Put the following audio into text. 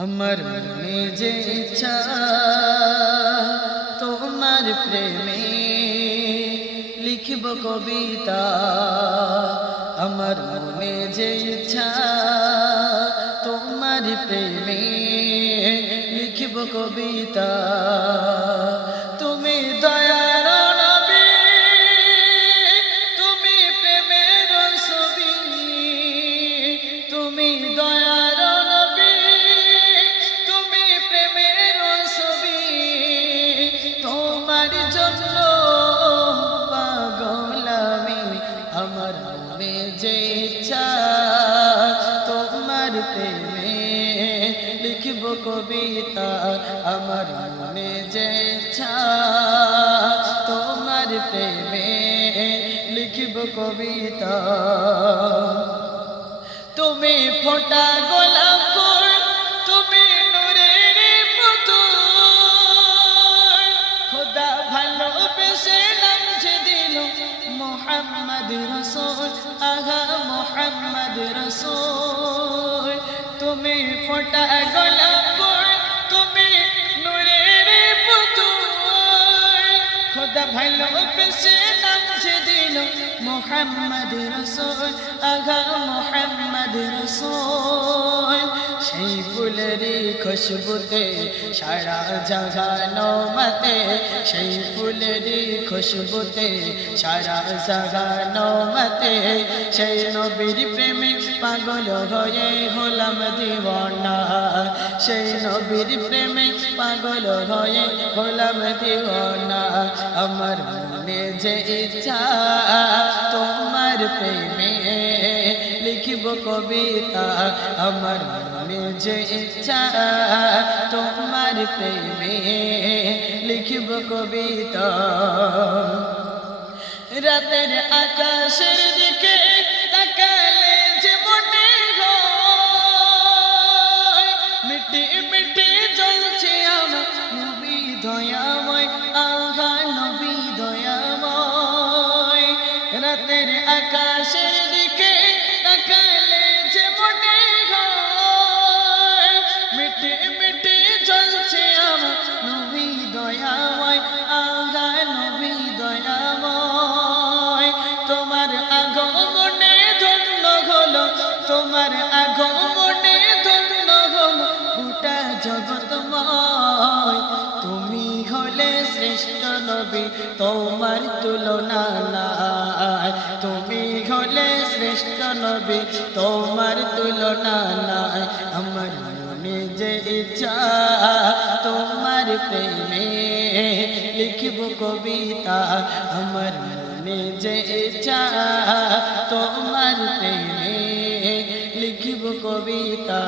আমার মনে যে ইচ্ছা তোমার প্রেমে লিখব কবিতা। আমার মনে যে ইচ্ছা তোমার প্রেমে লিখব কবিতা। তুমি দয়ার নবী, তুমি প্রেমের ছবি, তুমি দয়ার নবী, তুমি প্রেমের ছবি। তোমার জন্য পাগল আমি, আমার মনে যে ইচ্ছা তোমার প্রেমে লিখব কবিতা। আমার মনে যে ইচ্ছা তোমার প্রেমে লিখব কবিতা। তুমি ফোটা গোলাপ ফুল, তুমি নূরের পুতুল। খোদা ভালোবেসে নাম যে দিল মুহাম্মদ রাসূল, আগা মুহাম্মদ রাসূল। তুমি ফোটা গোলাপ ফুল, তুমি নূরের পুতুল। খোদা ভালোবেসে নাম যে দিল মুহাম্মদ রাসূল, আগা মুহাম্মদ রাসূল। সেই ফুলেরই খুশবুতে সারা জাগানো মতে, সেই ফুলেরই খুশবুতে সারা জাগানো মতে। সেই নবীর প্রেমে পাগল হয়ে হলাম দিওয়ানা, সেই নবীর প্রেমে পাগল হয়ে হলাম দিওয়ানা। আমার মনে যে ইচ্ছা তোমার প্রেমে লিখব কবিতা। আমার মনে যে ইচ্ছা তোমার প্রেমে লিখব কবিতা। রাতের আকাশের দিকে তাকালে যে মনে হয় মিটি মিটি জ্বলছে আমার নবী দয়াময়, আহা নবী দয়াময়। রাতের আকাশের দিকে তাকালে যে মনে হয় মিটি মিটি জ্বলছে আমার নবী দয়াময়, আহা নবী দয়াময়। তোমার আগমনে ধন্য হলো, তোমার আগমনে ধন্য হলো গোটা জগৎময়। তুমি হলে শ্রেষ্ঠ নবী, তোমার তুলনা নাই। তুমি হলে শ্রেষ্ঠ নবী, তোমার তুলনা নাই। আমার মনে যে ইচ্ছা তোমার প্রেমে লিখব কবিতা। আমার মনে যে ইচ্ছা তোমার প্রেমে লিখব কবিতা।